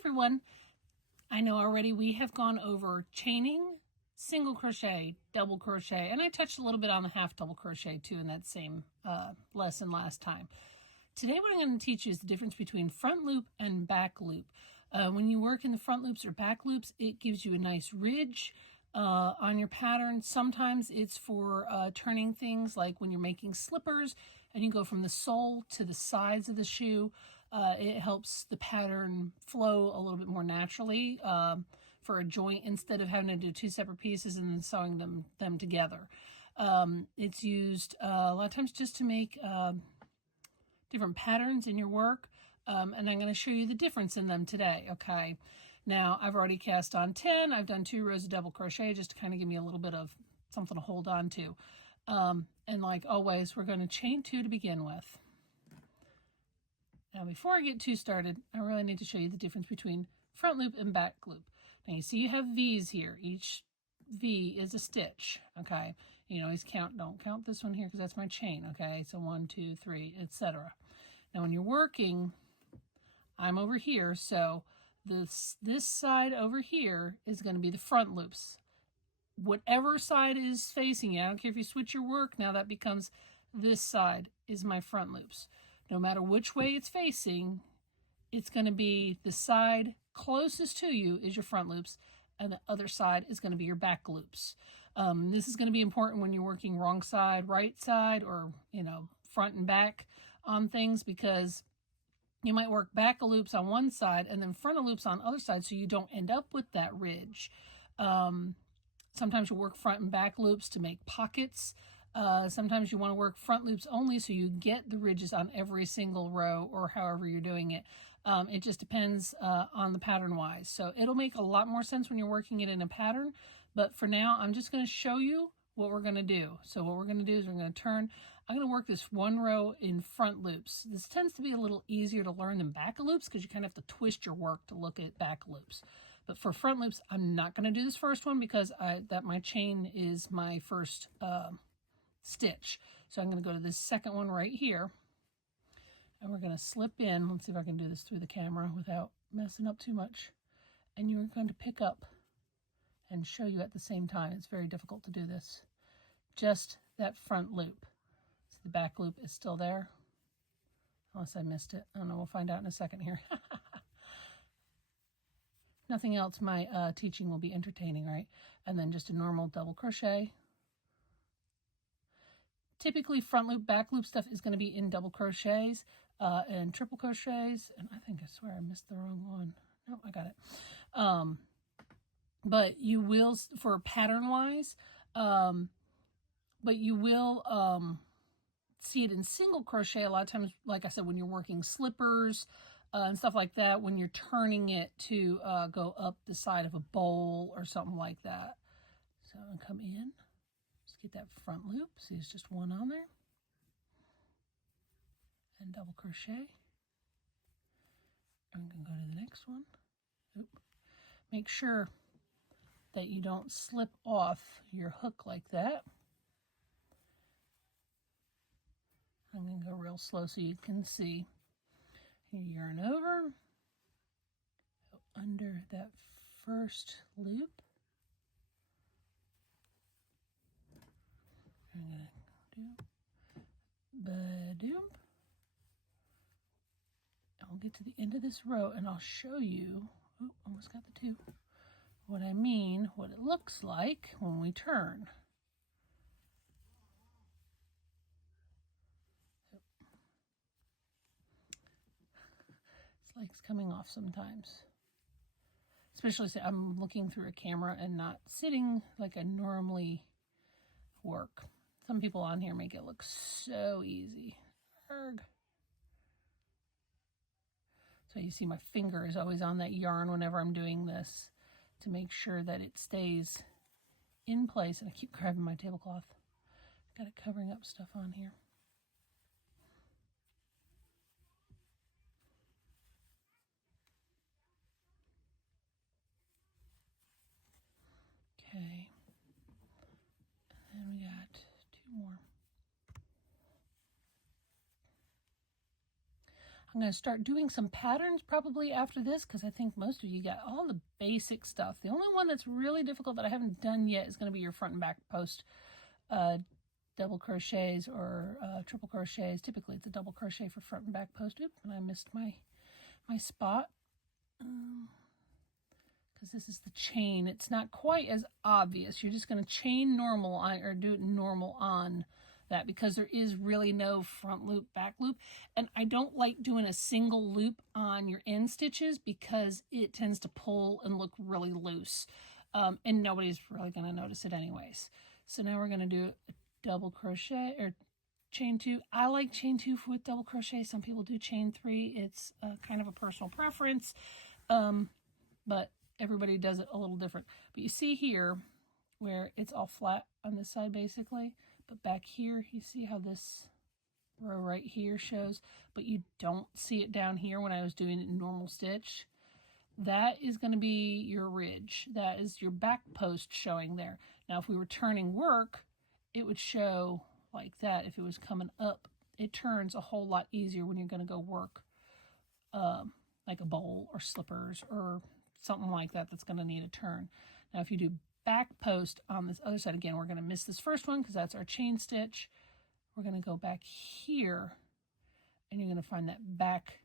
everyone. I know already we have gone over chaining, single crochet, double crochet, and I touched a little bit on the half double crochet too in that same lesson last time. Today what I'm going to teach you is the difference between front loop and back loop. When you work in the front loops or back loops, it gives you a nice ridge on your pattern. Sometimes it's for turning things like when you're making slippers and you go from the sole to the sides of the shoe. It helps the pattern flow a little bit more naturally for a joint instead of having to do two separate pieces and then sewing them together. It's used a lot of times just to make different patterns in your work, and I'm going to show you the difference in them today. Okay, now I've already cast on 10. I've done 2 rows of double crochet just to kind of give me a little bit of something to hold on to, and like always we're going to chain 2 to begin with. Now before I get too started, I really need to show you the difference between front loop and back loop. Now you see you have V's here. Each V is a stitch. Okay, you always count, don't count this one here because that's my chain. Okay, so 1, 2, 3, etc. Now when you're working, I'm over here, so this side over here is going to be the front loops. Whatever side is facing you, I don't care if you switch your work, now that becomes this side is my front loops. No matter which way it's facing, it's going to be the side closest to you is your front loops, and the other side is going to be your back loops. This is going to be important when you're working wrong side, right side, or front and back on things, because you might work back loops on one side and then front loops on the other side, so you don't end up with that ridge. Sometimes you work front and back loops to make pockets. Sometimes you want to work front loops only so you get the ridges on every single row, or however you're doing it. It just depends on the pattern wise. So it'll make a lot more sense when you're working it in a pattern. But for now, I'm just going to show you what we're going to do. So what we're going to do is we're going to turn. I'm going to work this one row in front loops. This tends to be a little easier to learn than back loops because you kind of have to twist your work to look at back loops. But for front loops, I'm not going to do this first one because my chain is my first stitch. So I'm going to go to this second one right here, and we're going to slip in. Let's see if I can do this through the camera without messing up too much. And you're going to pick up and show you at the same time. It's very difficult to do this. Just that front loop. So the back loop is still there, unless I missed it. I don't know, we'll find out in a second here. Nothing else, my teaching will be entertaining, right? And then just a normal double crochet. Typically front loop, back loop stuff is going to be in double crochets and triple crochets. And I swear I missed the wrong one. No, I got it. But you will, for pattern wise, but you will see it in single crochet a lot of times, like I said, when you're working slippers and stuff like that, when you're turning it to go up the side of a bowl or something like that. So I'm going to come in. Just get that front loop. See, it's just one on there. And double crochet. I'm going to go to the next one. Oop. Make sure that you don't slip off your hook like that. I'm going to go real slow so you can see. You yarn over, go under that first loop. I'm going to do ba-doom. I'll get to the end of this row and I'll show you, oh, almost got the 2, what I mean, what it looks like when we turn. It's like it's coming off sometimes. Especially say I'm looking through a camera and not sitting like I normally work. Some people on here make it look so easy. Erg. So you see my finger is always on that yarn whenever I'm doing this to make sure that it stays in place. And I keep grabbing my tablecloth. Got it covering up stuff on here. Okay. And then we got 2 more. I'm I'm going to start doing some patterns probably after this, because I think most of you got all the basic stuff. The only one that's really difficult that I haven't done yet is going to be your front and back post double crochets or triple crochets. Typically it's a double crochet for front and back post. Oop, and I missed my spot. Because this is the chain. It's not quite as obvious. You're just going to chain normal on, or do it normal on that, because there is really no front loop, back loop. And I don't like doing a single loop on your end stitches because it tends to pull and look really loose. And nobody's really going to notice it anyways. So now we're going to do a double crochet or chain 2. I like chain 2 with double crochet. Some people do chain 3. It's kind of a personal preference. But everybody does it a little different. But you see here where it's all flat on this side basically, but back here you see how this row right here shows, but you don't see it down here when I was doing it in normal stitch. That is going to be your ridge. That is your back post showing there. Now if we were turning work, it would show like that. If it was coming up, it turns a whole lot easier when you're going to go work like a bowl or slippers or something like that that's going to need a turn. Now if you do back post on this other side, again we're going to miss this first one because that's our chain stitch. We're going to go back here and you're going to find that back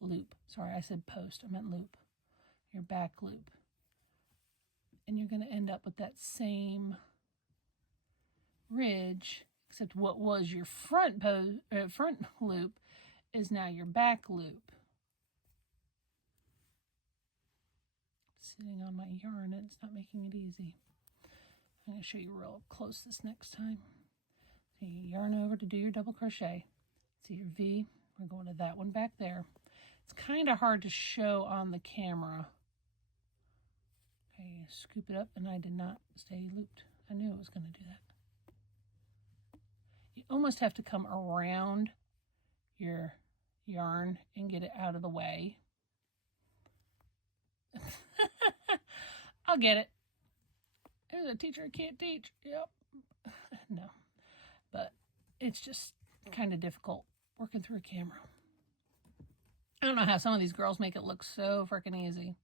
loop. Sorry, I said post, I meant loop. Your back loop. And you're going to end up with that same ridge, except what was your front loop is now your back loop. Sitting on my yarn and it's not making it easy. I'm going to show you real close this next time. So you yarn over to do your double crochet. See your V, we're going to that one back there. It's kind of hard to show on the camera. Okay, scoop it up, and I did not stay looped. I knew it was going to do that. You almost have to come around your yarn and get it out of the way. I'll get it. There's a teacher who can't teach. Yep. No. But it's just kind of difficult working through a camera. I don't know how some of these girls make it look so freaking easy.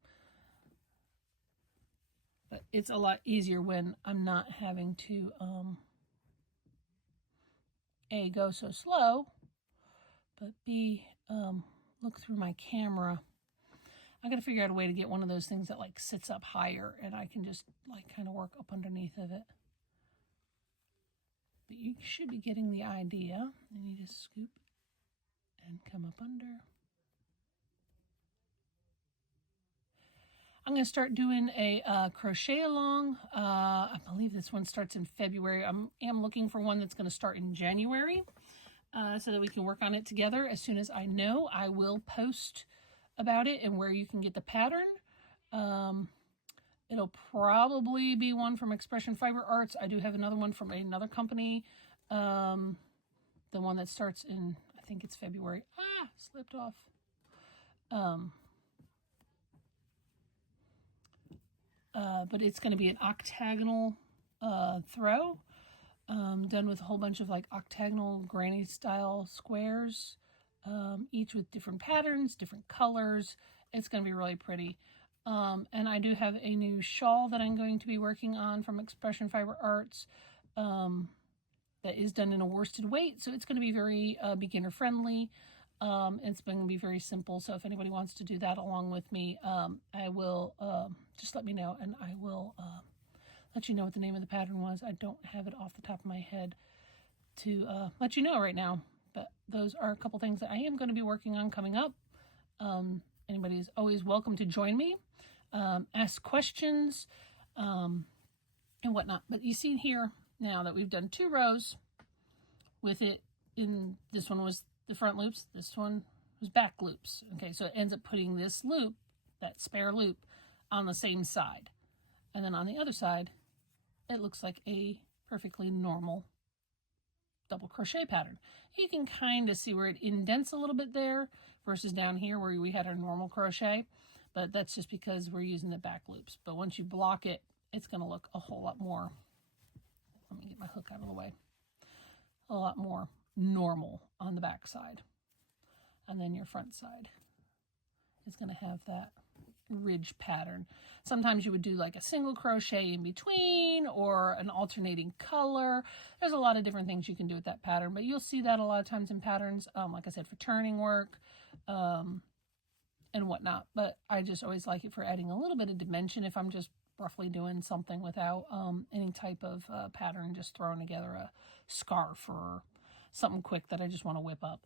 But it's a lot easier when I'm not having to A, go so slow, but B, look through my camera. I got to figure out a way to get one of those things that like sits up higher and I can just like kind of work up underneath of it. But you should be getting the idea. And you just scoop and come up under. I'm going to start doing a crochet along. I believe this one starts in February. I am looking for one that's going to start in January so that we can work on it together. As soon as I know, I will post about it and where you can get the pattern. It'll probably be one from Expression Fiber Arts. I do have another one from another company. The one that starts in, I think it's February. Slipped off. But it's going to be an octagonal throw, done with a whole bunch of like octagonal granny style squares, each with different patterns, different colors. It's going to be really pretty. And I do have a new shawl that I'm going to be working on from Expression Fiber Arts that is done in a worsted weight, so it's going to be very beginner friendly. It's going to be very simple, so if anybody wants to do that along with me, I will just let me know, and I will let you know what the name of the pattern was. I don't have it off the top of my head to let you know right now, but those are a couple things that I am going to be working on coming up. Anybody is always welcome to join me, ask questions, and whatnot. But you see here now that we've done 2 rows with it. In this one was the front loops, this one was back loops. Okay, so it ends up putting this loop, that spare loop, on the same side. And then on the other side, it looks like a perfectly normal double crochet pattern. You can kind of see where it indents a little bit there versus down here where we had our normal crochet, but that's just because we're using the back loops. But once you block it, it's going to look a whole lot more, let me get my hook out of the way, a lot more normal on the back side. and then your front side is going to have that ridge pattern. Sometimes you would do like a single crochet in between or an alternating color. There's a lot of different things you can do with that pattern, but you'll see that a lot of times in patterns, like I said, for turning work and whatnot. But I just always like it for adding a little bit of dimension if I'm just roughly doing something without any type of pattern, just throwing together a scarf or something quick that I just want to whip up.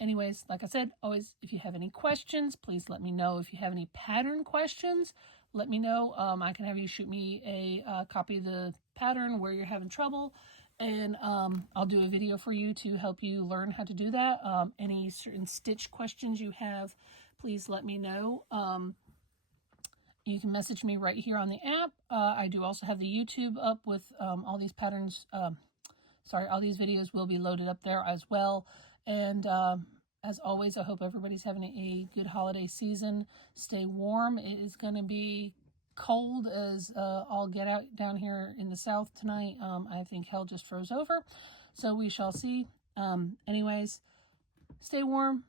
Anyways, like I said, always, if you have any questions, please let me know. If you have any pattern questions, let me know. I can have you shoot me a copy of the pattern where you're having trouble, and I'll do a video for you to help you learn how to do that. Any certain stitch questions you have, please let me know. You can message me right here on the app. I do also have the YouTube up with all these patterns. All these videos will be loaded up there as well. And as always, I hope everybody's having a good holiday season. Stay warm. It is going to be cold as all get out down here in the south tonight. I think hell just froze over. So we shall see. Anyways, stay warm.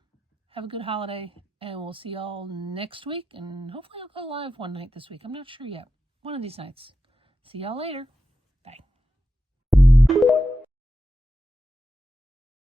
Have a good holiday. And we'll see y'all next week. And hopefully I'll go live one night this week. I'm not sure yet. One of these nights. See y'all later.